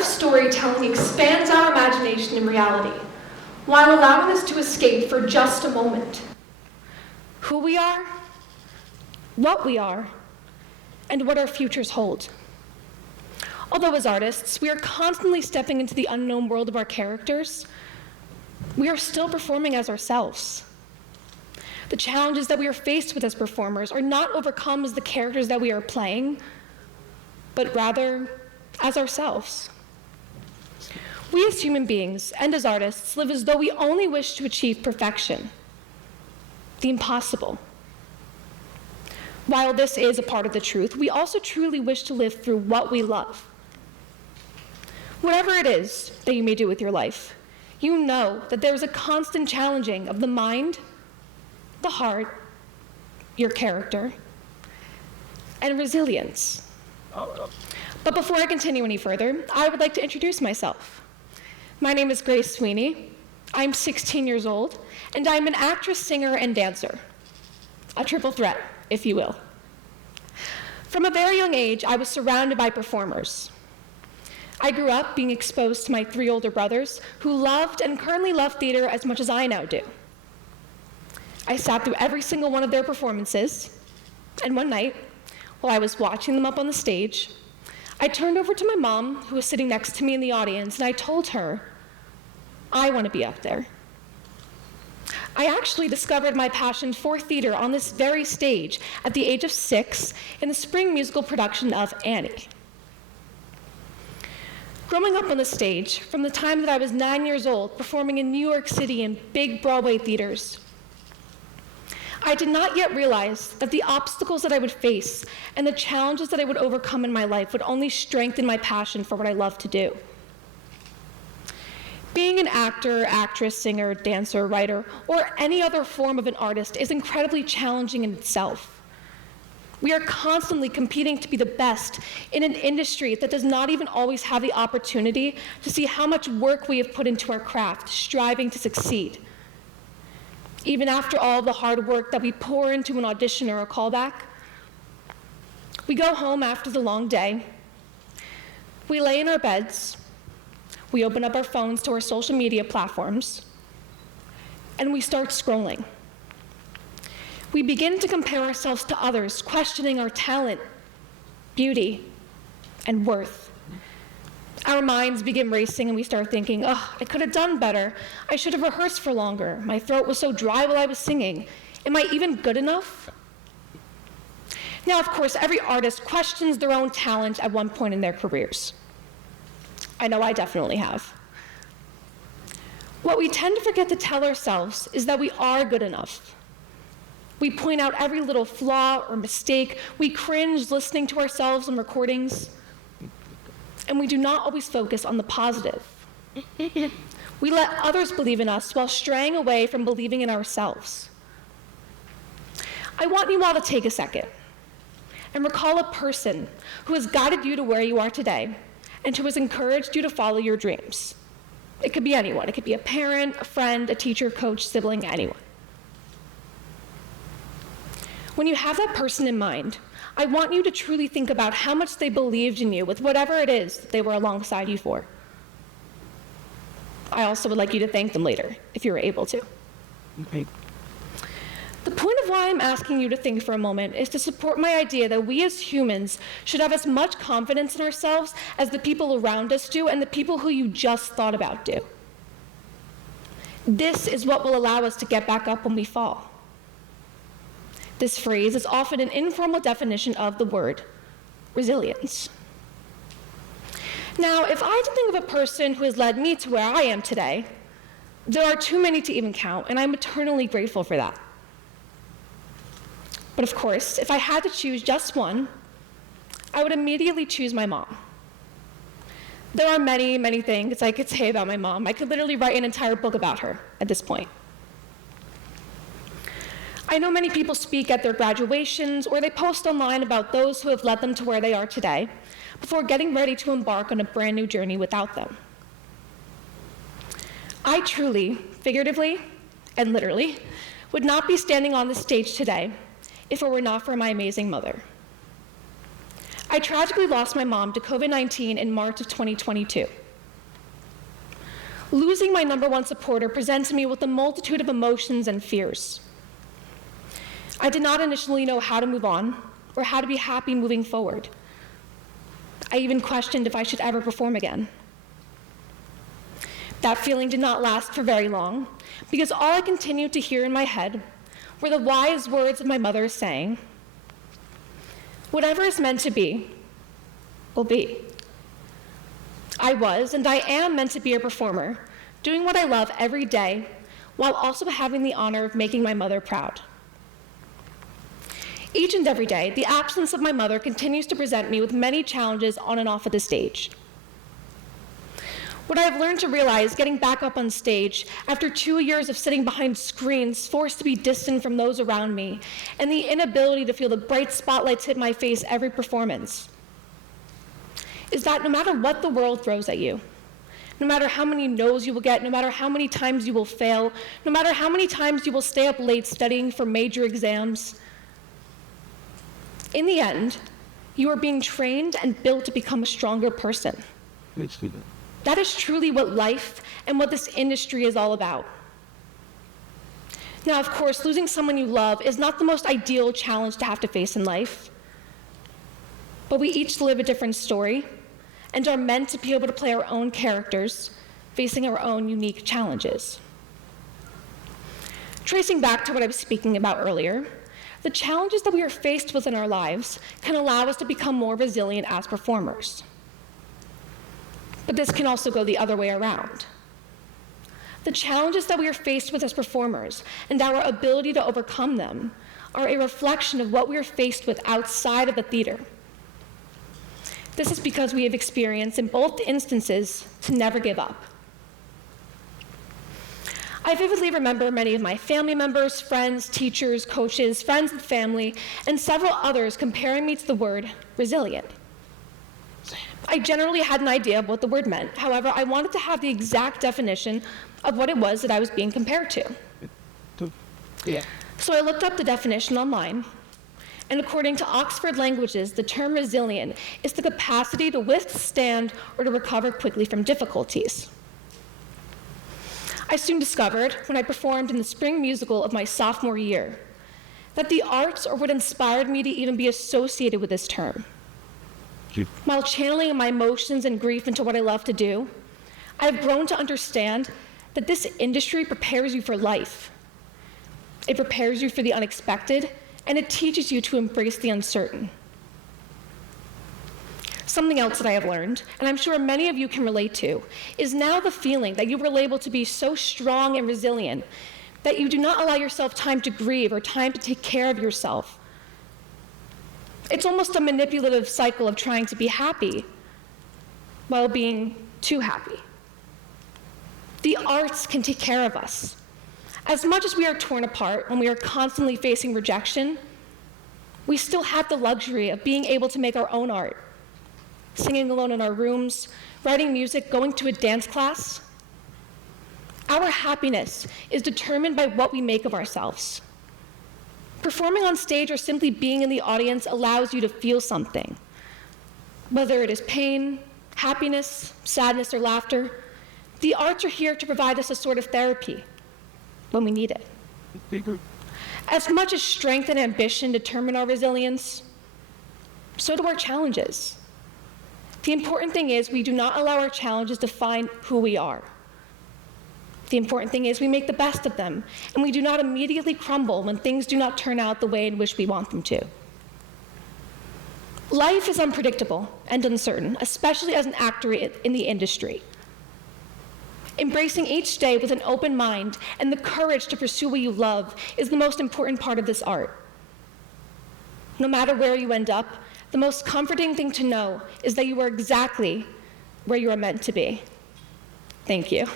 of storytelling expands our imagination and reality, while allowing us to escape for just a moment. Who we are, what we are, and what our futures hold. Although as artists, we are constantly stepping into the unknown world of our characters, we are still performing as ourselves. The challenges that we are faced with as performers are not overcome as the characters that we are playing, but rather as ourselves. We as human beings and as artists live as though we only wish to achieve perfection, the impossible. While this is a part of the truth, we also truly wish to live through what we love. Whatever it is that you may do with your life, you know that there is a constant challenging of the mind, the heart, your character, and resilience. But before I continue any further, I would like to introduce myself. My name is Grace Sweeney. I'm 16 years old, and I'm an actress, singer, and dancer. A triple threat, if you will. From a very young age, I was surrounded by performers. I grew up being exposed to my 3 older brothers who loved and currently love theater as much as I now do. I sat through every single one of their performances, and one night, while I was watching them up on the stage, I turned over to my mom, who was sitting next to me in the audience, and I told her, I want to be up there. I actually discovered my passion for theater on this very stage at the age of 6 in the spring musical production of Annie. Growing up on the stage, from the time that I was 9 years old, performing in New York City in big Broadway theaters, I did not yet realize that the obstacles that I would face and the challenges that I would overcome in my life would only strengthen my passion for what I love to do. Being an actor, actress, singer, dancer, writer, or any other form of an artist is incredibly challenging in itself. We are constantly competing to be the best in an industry that does not even always have the opportunity to see how much work we have put into our craft, striving to succeed. Even after all the hard work that we pour into an audition or a callback, we go home after the long day, we lay in our beds, we open up our phones to our social media platforms, and we start scrolling. We begin to compare ourselves to others, questioning our talent, beauty, and worth. Our minds begin racing and we start thinking, oh, I could have done better. I should have rehearsed for longer. My throat was so dry while I was singing. Am I even good enough? Now, of course, every artist questions their own talent at one point in their careers. I know I definitely have. What we tend to forget to tell ourselves is that we are good enough. We point out every little flaw or mistake. We cringe listening to ourselves on recordings. And we do not always focus on the positive. We let others believe in us while straying away from believing in ourselves. I want you all to take a second and recall a person who has guided you to where you are today and who has encouraged you to follow your dreams. It could be anyone. It could be a parent, a friend, a teacher, coach, sibling, anyone. When you have that person in mind, I want you to truly think about how much they believed in you with whatever it is that they were alongside you for. I also would like you to thank them later, if you were able to. Okay. The point of why I'm asking you to think for a moment is to support my idea that we as humans should have as much confidence in ourselves as the people around us do and the people who you just thought about do. This is what will allow us to get back up when we fall. This phrase is often an informal definition of the word resilience. Now, if I had to think of a person who has led me to where I am today, there are too many to even count, and I'm eternally grateful for that. But of course, if I had to choose just one, I would immediately choose my mom. There are many, many things I could say about my mom. I could literally write an entire book about her at this point. I know many people speak at their graduations or they post online about those who have led them to where they are today before getting ready to embark on a brand new journey without them. I truly, figuratively, and literally, would not be standing on this stage today if it were not for my amazing mother. I tragically lost my mom to COVID-19 in March of 2022. Losing my number one supporter presented me with a multitude of emotions and fears. I did not initially know how to move on or how to be happy moving forward. I even questioned if I should ever perform again. That feeling did not last for very long, because all I continued to hear in my head were the wise words of my mother saying, "Whatever is meant to be, will be." I was, and I am meant to be a performer, doing what I love every day, while also having the honor of making my mother proud. Each and every day, the absence of my mother continues to present me with many challenges on and off of the stage. What I have learned to realize getting back up on stage after 2 years of sitting behind screens, forced to be distant from those around me, and the inability to feel the bright spotlights hit my face every performance, is that no matter what the world throws at you, no matter how many no's you will get, no matter how many times you will fail, no matter how many times you will stay up late studying for major exams, in the end, you are being trained and built to become a stronger person. That is truly what life and what this industry is all about. Now, of course, losing someone you love is not the most ideal challenge to have to face in life, but we each live a different story and are meant to be able to play our own characters, facing our own unique challenges. Tracing back to what I was speaking about earlier, the challenges that we are faced with in our lives can allow us to become more resilient as performers. But this can also go the other way around. The challenges that we are faced with as performers and our ability to overcome them are a reflection of what we are faced with outside of the theater. This is because we have experienced in both instances to never give up. I vividly remember many of my family members, friends, teachers, coaches, friends and family, and several others comparing me to the word resilient. I generally had an idea of what the word meant. However, I wanted to have the exact definition of what it was that I was being compared to. Yeah. So I looked up the definition online, and according to Oxford Languages, the term resilient is the capacity to withstand or to recover quickly from difficulties. I soon discovered, when I performed in the spring musical of my sophomore year, that the arts are what inspired me to even be associated with this term. While channeling my emotions and grief into what I love to do, I have grown to understand that this industry prepares you for life. It prepares you for the unexpected, and it teaches you to embrace the uncertain. Something else that I have learned, and I'm sure many of you can relate to, is now the feeling that you were able to be so strong and resilient that you do not allow yourself time to grieve or time to take care of yourself. It's almost a manipulative cycle of trying to be happy while being too happy. The arts can take care of us. As much as we are torn apart when we are constantly facing rejection, we still have the luxury of being able to make our own art, singing alone in our rooms, writing music, going to a dance class. Our happiness is determined by what we make of ourselves. Performing on stage or simply being in the audience allows you to feel something. Whether it is pain, happiness, sadness, or laughter, the arts are here to provide us a sort of therapy when we need it. As much as strength and ambition determine our resilience, so do our challenges. The important thing is we do not allow our challenges define who we are. The important thing is we make the best of them, and we do not immediately crumble when things do not turn out the way in which we want them to. Life is unpredictable and uncertain, especially as an actor in the industry. Embracing each day with an open mind and the courage to pursue what you love is the most important part of this art. No matter where you end up, the most comforting thing to know is that you are exactly where you are meant to be. Thank you.